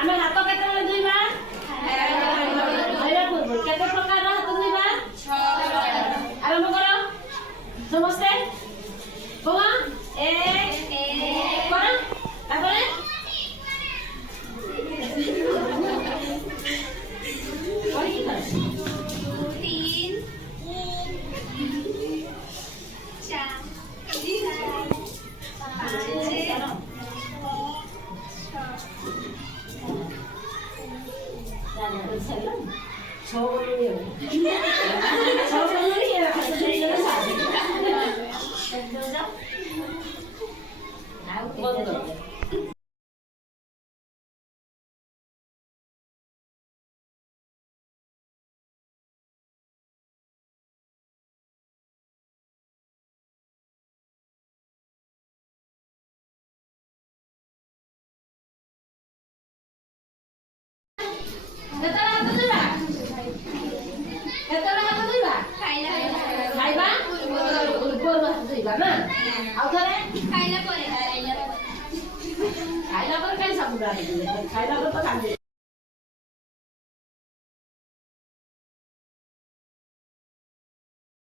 ଆମେ ହାତ କେତେବେଳେ ଧୋଇବା? ଧୋଇବା ପୂର୍ବରୁ। କେତେ ପ୍ରକାରର ହାତ ଧୋଇବା? 6। ଆରମ୍ଭ କର ସମସ୍ତେ। କହ 1 କର। ତାପରେ କହିକି କର। 3 ଖାଇଲା ପରେ କାଇଁ ସବୁ ଖାଇଲା ପରେ ତ କାନ୍ଦେ